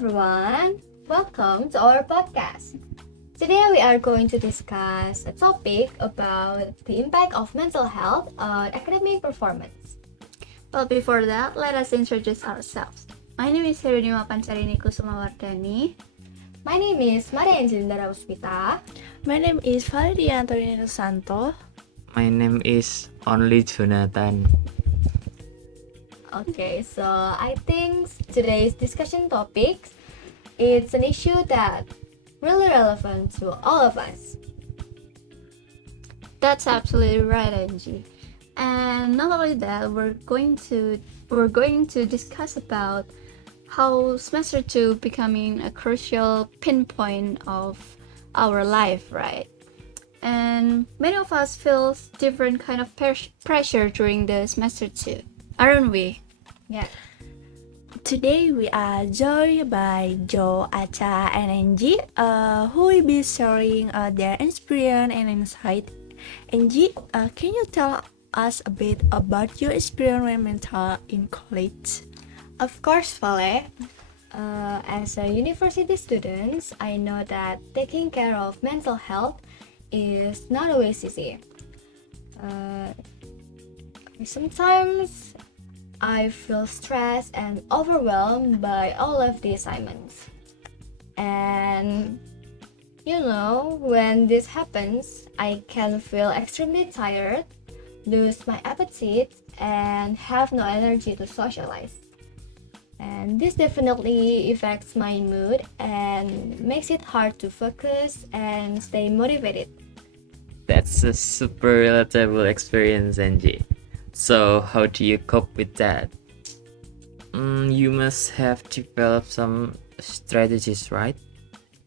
everyone, welcome to our podcast. Today we are going to discuss a topic about the impact of mental health on academic performance. But before that, let us introduce ourselves. My name is Heronima Pancarini Kusuma Wardani. My name is Angeline Dara Puspita. My name is Valeria Antonite Susanto. My name is only Jhonatan. Okay, so I think today's discussion topic it's an issue that really relevant to all of us. That's absolutely right, Angie. And not only that, we're going to discuss about how semester 2 becoming a crucial pinpoint of our life, right? And many of us feel different kind of pressure during the semester 2, aren't we? Yeah. Today we are joined by Jo, Acha, and Angie, who will be sharing their experience and insight. Angie, can you tell us a bit about your experience when mental in college? Of course, Vale. As a university student, I know that taking care of mental health is not always easy. Sometimes I feel stressed and overwhelmed by all of the assignments. And when this happens, I can feel extremely tired, lose my appetite, and have no energy to socialize. And this definitely affects my mood and makes it hard to focus and stay motivated. That's a super relatable experience, Angie. So, how do you cope with that? You must have developed some strategies, right?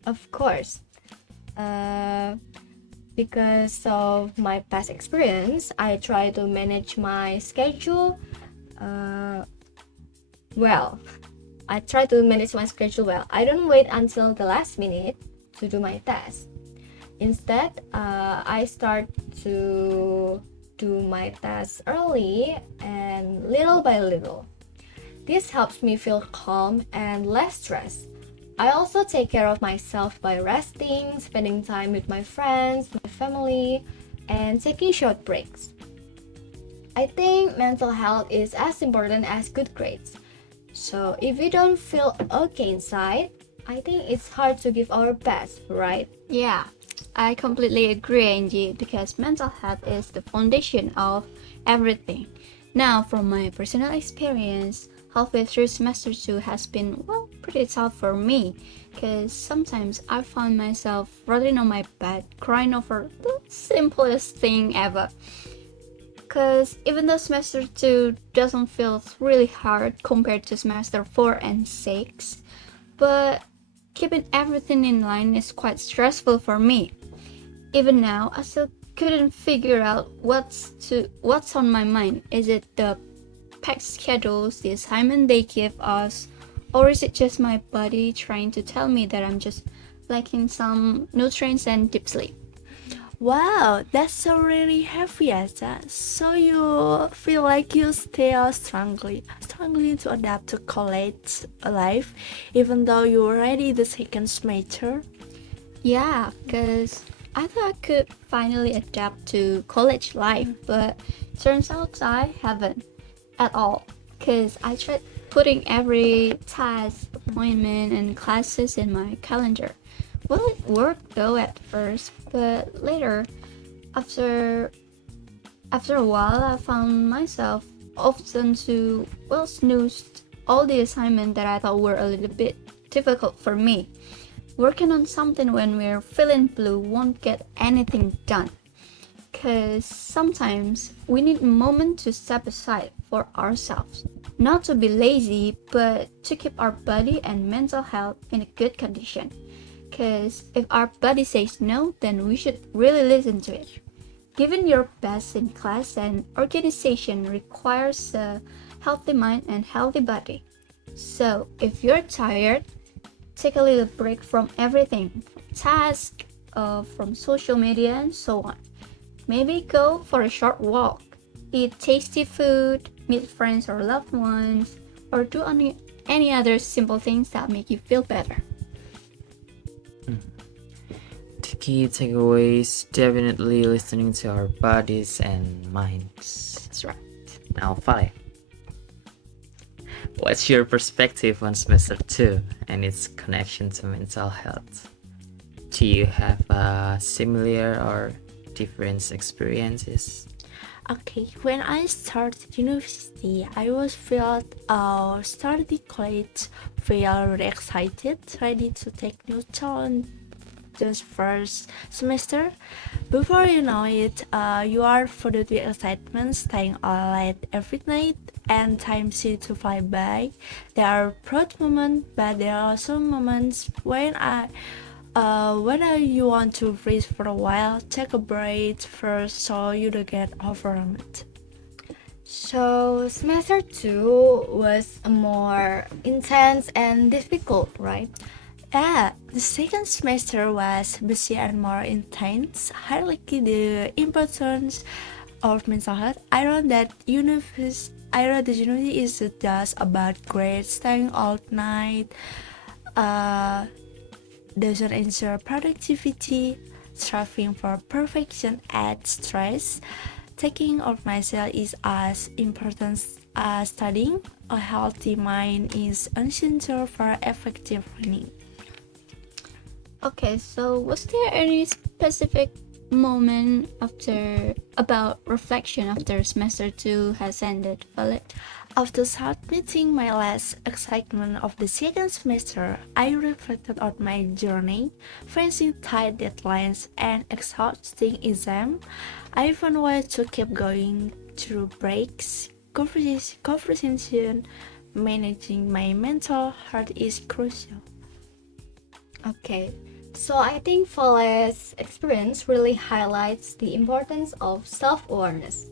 Of course. Because of my past experience, I try to manage my schedule well. I try to manage my schedule well. I don't wait until the last minute to do my task. Instead, I start to do my tasks early and little by little. This helps me feel calm and less stressed. I also take care of myself by resting, spending time with my friends, my family, and taking short breaks. I think mental health is as important as good grades. So if we don't feel okay inside, I think it's hard to give our best, right? Yeah, I completely agree, Angie, because mental health is the foundation of everything. Now, from my personal experience, halfway through semester 2 has been, pretty tough for me, because sometimes I find myself rolling on my bed, crying over the simplest thing ever. Because even though semester 2 doesn't feel really hard compared to semester 4 and 6, but keeping everything in line is quite stressful for me. Even now, I still couldn't figure out what's on my mind. Is it the packed schedules, the assignment they give us, or is it just my body trying to tell me that I'm just lacking some nutrients and deep sleep? Wow, that's so really heavy, Acha. So you feel like you still struggling to adapt to college life, even though you're already the second semester? Yeah, because I thought I could finally adapt to college life, but turns out I haven't at all. Because I tried putting every task, appointment, and classes in my calendar. Well, it worked though at first, but later, after a while, I found myself often to snooze all the assignments that I thought were a little bit difficult for me. Working on something when we're feeling blue won't get anything done. Cause sometimes we need a moment to step aside for ourselves. Not to be lazy, but to keep our body and mental health in a good condition. Because if our body says no, then we should really listen to it. Giving your best in class and organization requires a healthy mind and healthy body. So if you're tired, take a little break from everything, task, from social media and so on. Maybe go for a short walk, eat tasty food, meet friends or loved ones, or do any other simple things that make you feel better. The key takeaway is definitely listening to our bodies and minds. That's right. Now, Vale, what's your perspective on semester 2 and its connection to mental health? Do you have similar or different experiences? Okay, when I started university, I was started college, feel really excited, ready to take new challenge. Just first semester, before you know it, you are filled with excitement, staying all late every night, and time seems to fly by. There are proud moments, but there are also moments when you want to freeze for a while, take a break first so you don't get overwhelmed. So semester 2 was more intense and difficult, right? Yeah, the second semester was busy and more intense, highlighting the importance of mental health. I know that university isn't just about grades, staying all night, uh, doesn't ensure productivity, striving for perfection adds stress. Taking of myself is as important as studying. A healthy mind is essential for effective learning. Okay, so was there any specific moment about reflection after semester 2 has ended, Vale? After submitting my last excitement of the second semester, I reflected on my journey, facing tight deadlines and exhausting exam. I found ways to keep going through breaks, conversation, managing my mental health is crucial. Okay, so I think Vale's experience really highlights the importance of self-awareness.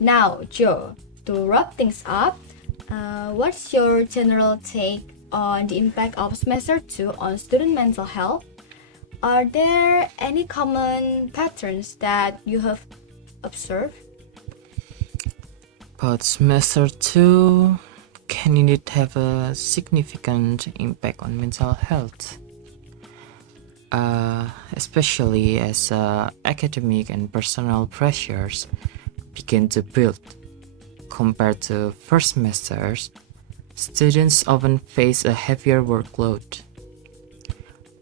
Now, Joe, to wrap things up, what's your general take on the impact of semester 2 on student mental health? Are there any common patterns that you have observed? But semester 2 can indeed have a significant impact on mental health, especially as academic and personal pressures begin to build. Compared to first semesters, students often face a heavier workload,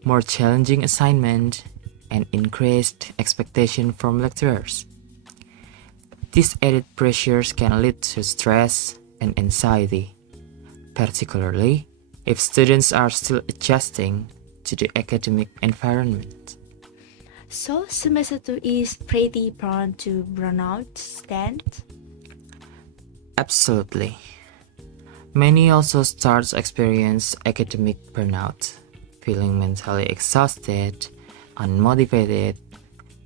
more challenging assignment, and increased expectation from lecturers. These added pressures can lead to stress and anxiety, particularly if students are still adjusting to the academic environment. So semester 2 is pretty prone to burnout, stand. Absolutely. Many also start to experience academic burnout, feeling mentally exhausted, unmotivated,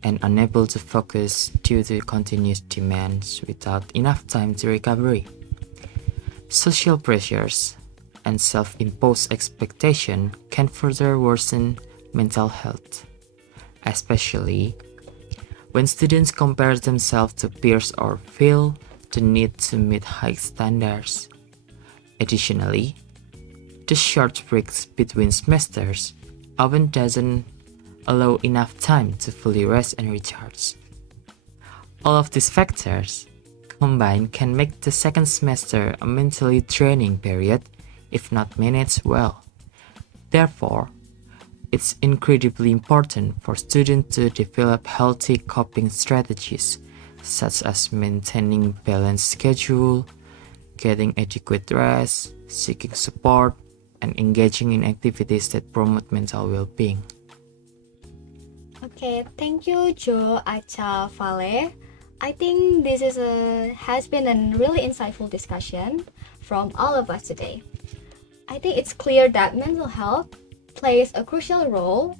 and unable to focus due to continuous demands without enough time to recovery. Social pressures and self-imposed expectation can further worsen mental health, especially when students compare themselves to peers or feel the need to meet high standards. Additionally, the short breaks between semesters often doesn't allow enough time to fully rest and recharge. All of these factors combined can make the second semester a mentally draining period if not managed well. Therefore, it's incredibly important for students to develop healthy coping strategies such as maintaining balanced schedule, getting adequate rest, seeking support, and engaging in activities that promote mental well-being. Okay, thank you, Joe, Acha, Vale. I think has been a really insightful discussion from all of us today. I think it's clear that mental health plays a crucial role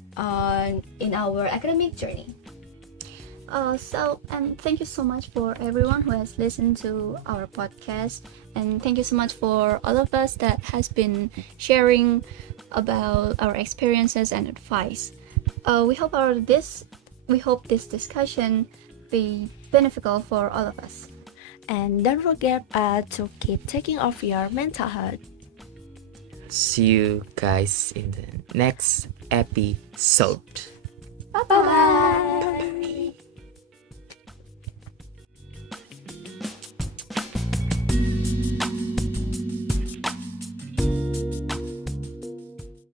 in our academic journey. And thank you so much for everyone who has listened to our podcast, and thank you so much for all of us that has been sharing about our experiences and advice. We hope this discussion be beneficial for all of us. And don't forget to keep taking off your mental health. See you guys in the next episode. Bye bye.